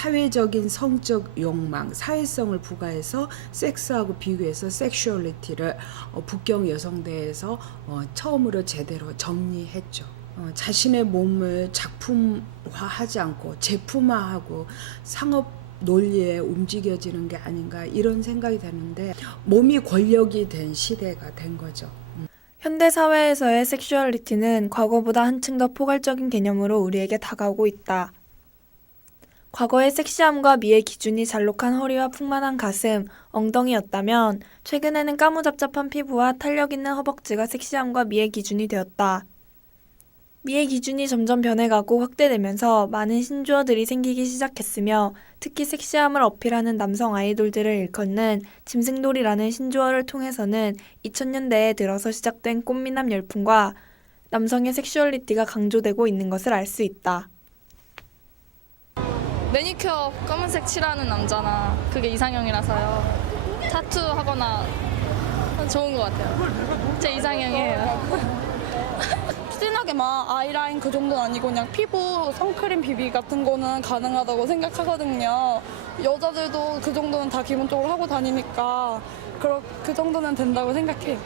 사회적인 성적 욕망, 사회성을 부과해서 섹스하고 비교해서 섹슈얼리티를 북경 여성대에서 처음으로 제대로 정리했죠. 자신의 몸을 작품화하지 않고 제품화하고 상업 논리에 움직여지는 게 아닌가 이런 생각이 드는데 몸이 권력이 된 시대가 된 거죠. 현대 사회에서의 섹슈얼리티는 과거보다 한층 더 포괄적인 개념으로 우리에게 다가오고 있다. 과거의 섹시함과 미의 기준이 잘록한 허리와 풍만한 가슴, 엉덩이였다면 최근에는 까무잡잡한 피부와 탄력 있는 허벅지가 섹시함과 미의 기준이 되었다. 미의 기준이 점점 변해가고 확대되면서 많은 신조어들이 생기기 시작했으며 특히 섹시함을 어필하는 남성 아이돌들을 일컫는 짐승돌이라는 신조어를 통해서는 2000년대에 들어서 시작된 꽃미남 열풍과 남성의 섹슈얼리티가 강조되고 있는 것을 알 수 있다. 매니큐어 검은색 칠하는 남자나 그게 이상형이라서요. 타투 하거나 좋은 것 같아요. 제 이상형이에요. 진하게 막 아이라인 그 정도는 아니고 그냥 피부 선크림 비비 같은 거는 가능하다고 생각하거든요. 여자들도 그 정도는 다 기본적으로 하고 다니니까 그 정도는 된다고 생각해요.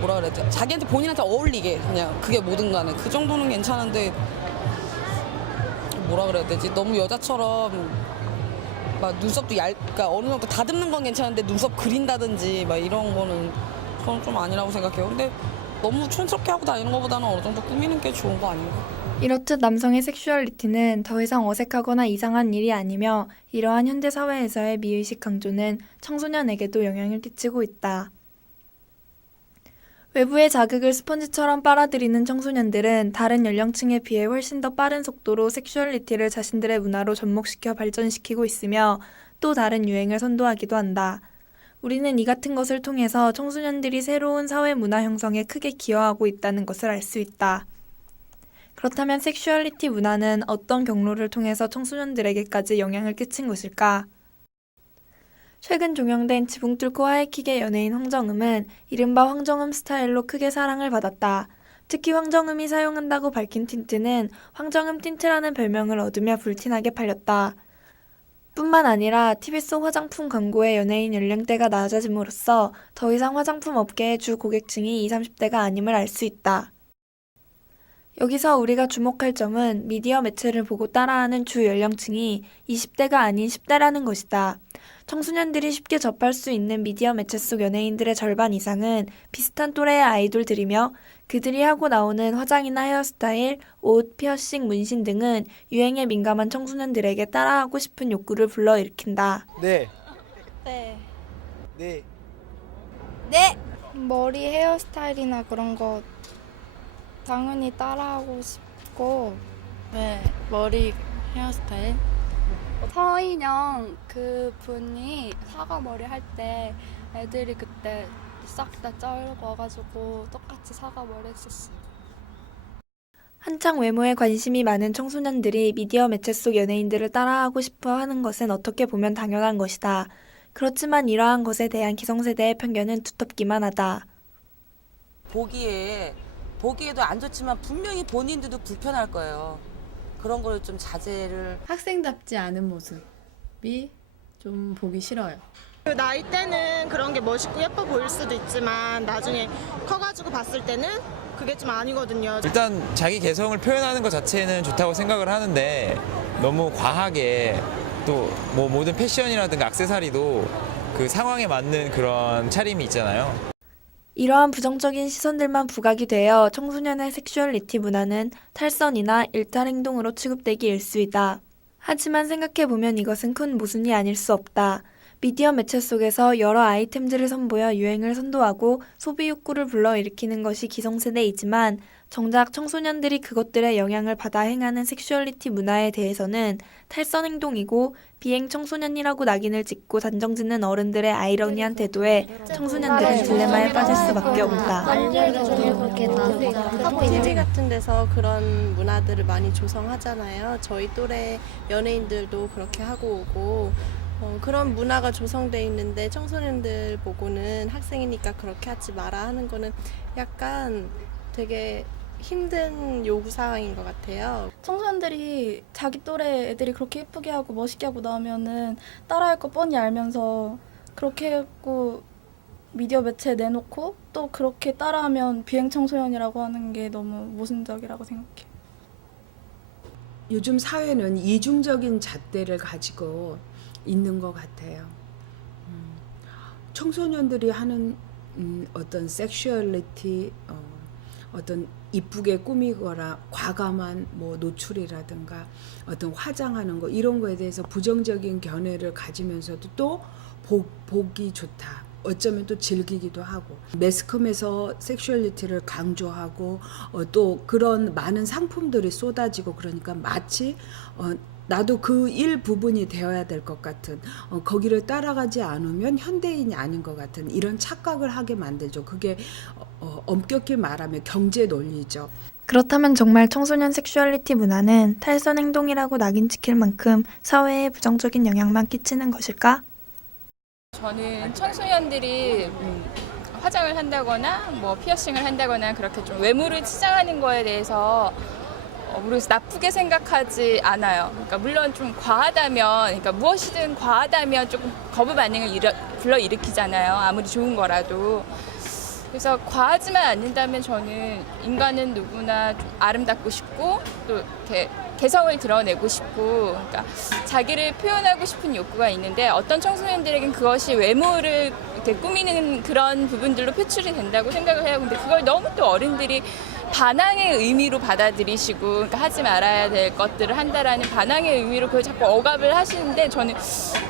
뭐라 그래야 돼? 자기한테 본인한테 어울리게 그냥 그게 뭐든 간에 그 정도는 괜찮은데 뭐라 그래야 되지? 너무 여자처럼 막 눈썹도 그러니까 어느 정도 다듬는 건 괜찮은데 눈썹 그린다든지 막 이런 거는 저는 좀 아니라고 생각해요. 근데 너무 촌스럽게 하고 다니는 것보다는 어느 정도 꾸미는 게 좋은 거 아닌가? 이렇듯 남성의 섹슈얼리티는 더 이상 어색하거나 이상한 일이 아니며 이러한 현대 사회에서의 미의식 강조는 청소년에게도 영향을 끼치고 있다. 외부의 자극을 스펀지처럼 빨아들이는 청소년들은 다른 연령층에 비해 훨씬 더 빠른 속도로 섹슈얼리티를 자신들의 문화로 접목시켜 발전시키고 있으며 또 다른 유행을 선도하기도 한다. 우리는 이 같은 것을 통해서 청소년들이 새로운 사회 문화 형성에 크게 기여하고 있다는 것을 알 수 있다. 그렇다면 섹슈얼리티 문화는 어떤 경로를 통해서 청소년들에게까지 영향을 끼친 것일까? 최근 종영된 지붕 뚫고 하이킥의 연예인 황정음은 이른바 황정음 스타일로 크게 사랑을 받았다. 특히 황정음이 사용한다고 밝힌 틴트는 황정음 틴트라는 별명을 얻으며 불티나게 팔렸다. 뿐만 아니라 TV 속 화장품 광고의 연예인 연령대가 낮아짐으로써 더 이상 화장품 업계의 주 고객층이 20, 30대가 아님을 알 수 있다. 여기서 우리가 주목할 점은 미디어 매체를 보고 따라하는 주 연령층이 20대가 아닌 10대라는 것이다. 청소년들이 쉽게 접할 수 있는 미디어 매체 속 연예인들의 절반 이상은 비슷한 또래의 아이돌들이며 그들이 하고 나오는 화장이나 헤어스타일, 옷, 피어싱, 문신 등은 유행에 민감한 청소년들에게 따라하고 싶은 욕구를 불러일으킨다. 네. 네. 네. 네. 머리 헤어스타일이나 그런 거 당연히 따라하고 싶고. 네, 머리 헤어스타일. 서인영 그 분이 사과 머리 할 때 애들이 그때 싹 다 짧아가지고 똑같이 사과 머리 했었어요. 한창 외모에 관심이 많은 청소년들이 미디어 매체 속 연예인들을 따라하고 싶어 하는 것은 어떻게 보면 당연한 것이다. 그렇지만 이러한 것에 대한 기성세대의 편견은 두텁기만 하다. 보기에도 안 좋지만 분명히 본인들도 불편할 거예요. 그런 걸 좀 자제를. 학생답지 않은 모습이 좀 보기 싫어요. 그 나이 때는 그런 게 멋있고 예뻐 보일 수도 있지만 나중에 커가지고 봤을 때는 그게 좀 아니거든요. 일단 자기 개성을 표현하는 것 자체는 좋다고 생각을 하는데 너무 과하게 또 뭐 모든 패션이라든가 액세서리도 그 상황에 맞는 그런 차림이 있잖아요. 이러한 부정적인 시선들만 부각이 되어 청소년의 섹슈얼리티 문화는 탈선이나 일탈 행동으로 취급되기 일쑤이다. 하지만 생각해보면 이것은 큰 모순이 아닐 수 없다. 미디어 매체 속에서 여러 아이템들을 선보여 유행을 선도하고 소비 욕구를 불러일으키는 것이 기성세대이지만 정작 청소년들이 그것들의 영향을 받아 행하는 섹슈얼리티 문화에 대해서는 탈선 행동이고 비행 청소년이라고 낙인을 찍고 단정짓는 어른들의 아이러니한 태도에 청소년들은 딜레마에 빠질 수밖에 없다. TV 같은 데서 그런 문화들을 많이 조성하잖아요. 저희 또래 연예인들도 그렇게 하고 오고 그런 문화가 조성돼 있는데 청소년들 보고는 학생이니까 그렇게 하지 마라 하는 거는 약간 되게 힘든 요구 사항인 것 같아요. 청소년들이 자기 또래 애들이 그렇게 예쁘게 하고 멋있게 하고 나오면은 따라할 거 뻔히 알면서 그렇게 하고 미디어 매체에 내놓고 또 그렇게 따라하면 비행 청소년이라고 하는 게 너무 모순적이라고 생각해요. 요즘 사회는 이중적인 잣대를 가지고 있는 것 같아요. 청소년들이 하는 어떤 섹슈얼리티, 어떤 이쁘게 꾸미거나 과감한 뭐 노출이라든가 어떤 화장하는 거 이런 거에 대해서 부정적인 견해를 가지면서도 또 보기 좋다. 어쩌면 또 즐기기도 하고 매스컴에서 섹슈얼리티를 강조하고 또 그런 많은 상품들이 쏟아지고 그러니까 마치 나도 그 일부분이 되어야 될 것 같은 거기를 따라가지 않으면 현대인이 아닌 것 같은 이런 착각을 하게 만들죠. 그게 엄격히 말하면 경제 논리죠. 그렇다면 정말 청소년 섹슈얼리티 문화는 탈선 행동이라고 낙인 찍힐 만큼 사회에 부정적인 영향만 끼치는 것일까? 저는 청소년들이 화장을 한다거나 뭐 피어싱을 한다거나 그렇게 좀 외모를 치장하는 거에 대해서 모르겠어요. 나쁘게 생각하지 않아요. 그러니까 물론 좀 과하다면, 그러니까 무엇이든 과하다면 조금 거부 반응을 불러일으키잖아요. 아무리 좋은 거라도. 그래서 과하지만 않는다면 저는 인간은 누구나 좀 아름답고 싶고 또 이렇게 개성을 드러내고 싶고 그러니까 자기를 표현하고 싶은 욕구가 있는데 어떤 청소년들에겐 그것이 외모를 이렇게 꾸미는 그런 부분들로 표출이 된다고 생각을 해요. 근데 그걸 너무 또 어른들이 반항의 의미로 받아들이시고 그러니까 하지 말아야 될 것들을 한다라는 반항의 의미로 그걸 자꾸 억압을 하시는데 저는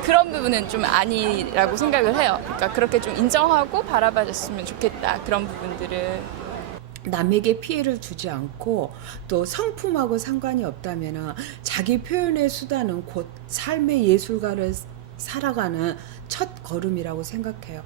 그런 부분은 좀 아니라고 생각을 해요. 그러니까 그렇게 좀 인정하고 바라봐줬으면 좋겠다. 그런 부분들을. 남에게 피해를 주지 않고 또 성품하고 상관이 없다면 자기 표현의 수단은 곧 삶의 예술가를 살아가는 첫 걸음이라고 생각해요.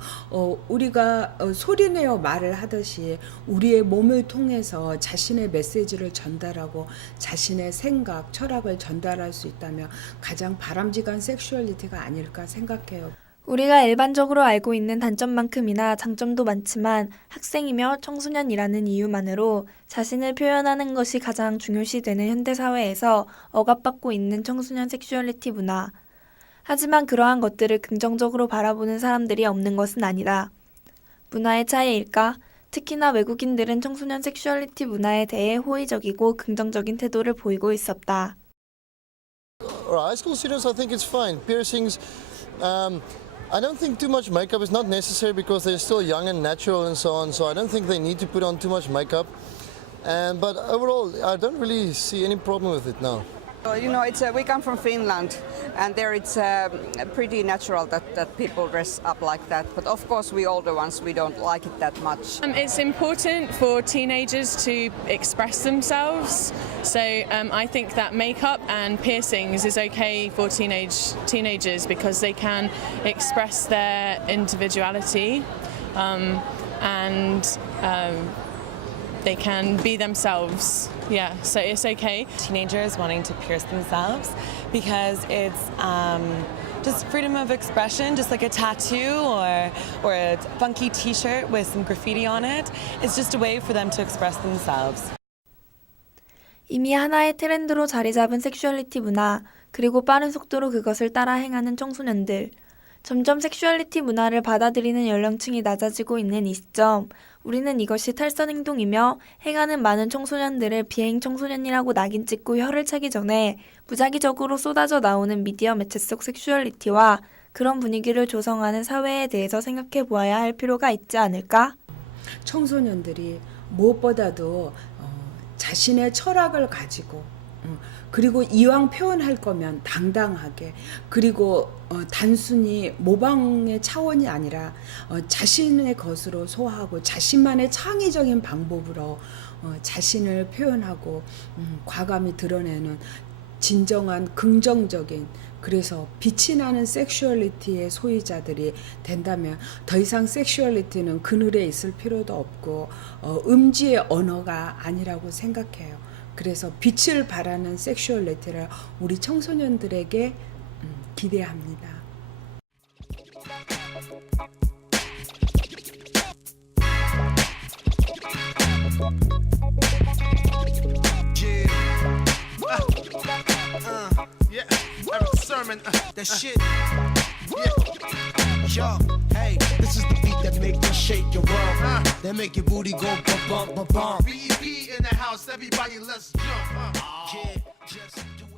우리가 소리내어 말을 하듯이 우리의 몸을 통해서 자신의 메시지를 전달하고 자신의 생각, 철학을 전달할 수 있다면 가장 바람직한 섹슈얼리티가 아닐까 생각해요. 우리가 일반적으로 알고 있는 단점만큼이나 장점도 많지만 학생이며 청소년이라는 이유만으로 자신을 표현하는 것이 가장 중요시되는 현대사회에서 억압받고 있는 청소년 섹슈얼리티 문화. 하지만 그러한 것들을 긍정적으로 바라보는 사람들이 없는 것은 아니다. 문화의 차이일까? 특히나 외국인들은 청소년 섹슈얼리티 문화에 대해 호의적이고 긍정적인 태도를 보이고 있었다. High school students, I think it's fine. Piercings, I don't think too much makeup is not necessary because they're still young and natural and so on. So I don't think they need to put on too much makeup. But overall, I don't really see any problem with it now. You know, we come from Finland, and there it's pretty natural that people dress up like that. But of course, we older ones, we don't like it that much. It's important for teenagers to express themselves. So I think that makeup and piercings is okay for teenagers because they can express their individuality and they can be themselves. Yeah, so it's okay. Teenagers wanting to pierce themselves because it's just freedom of expression, just like a tattoo or a funky t-shirt with some graffiti on it. It's just a way for them to express themselves. 이미 하나의 트렌드로 자리 잡은 섹슈얼리티 문화, 그리고 빠른 속도로 그것을 따라 행하는 청소년들. 점점 섹슈얼리티 문화를 받아들이는 연령층이 낮아지고 있는 이 시점, 우리는 이것이 탈선 행동이며 행하는 많은 청소년들을 비행 청소년이라고 낙인 찍고 혀를 차기 전에 무작위적으로 쏟아져 나오는 미디어 매체 속 섹슈얼리티와 그런 분위기를 조성하는 사회에 대해서 생각해 보아야 할 필요가 있지 않을까? 청소년들이 무엇보다도 자신의 철학을 가지고 그리고 이왕 표현할 거면 당당하게 그리고 단순히 모방의 차원이 아니라 자신의 것으로 소화하고 자신만의 창의적인 방법으로 자신을 표현하고 과감히 드러내는 진정한 긍정적인 그래서 빛이 나는 섹슈얼리티의 소유자들이 된다면 더 이상 섹슈얼리티는 그늘에 있을 필요도 없고 음지의 언어가 아니라고 생각해요. 그래서 빛을 발하는 섹슈얼리티를 우리 청소년들에게 기대합니다. Yeah, Eric Sermon, that shit. Yeah. Yo, hey, this is the beat that make you shake your world. That make your booty go bump, bump, bump, bump. BEP in the house, everybody let's jump. Yeah, just do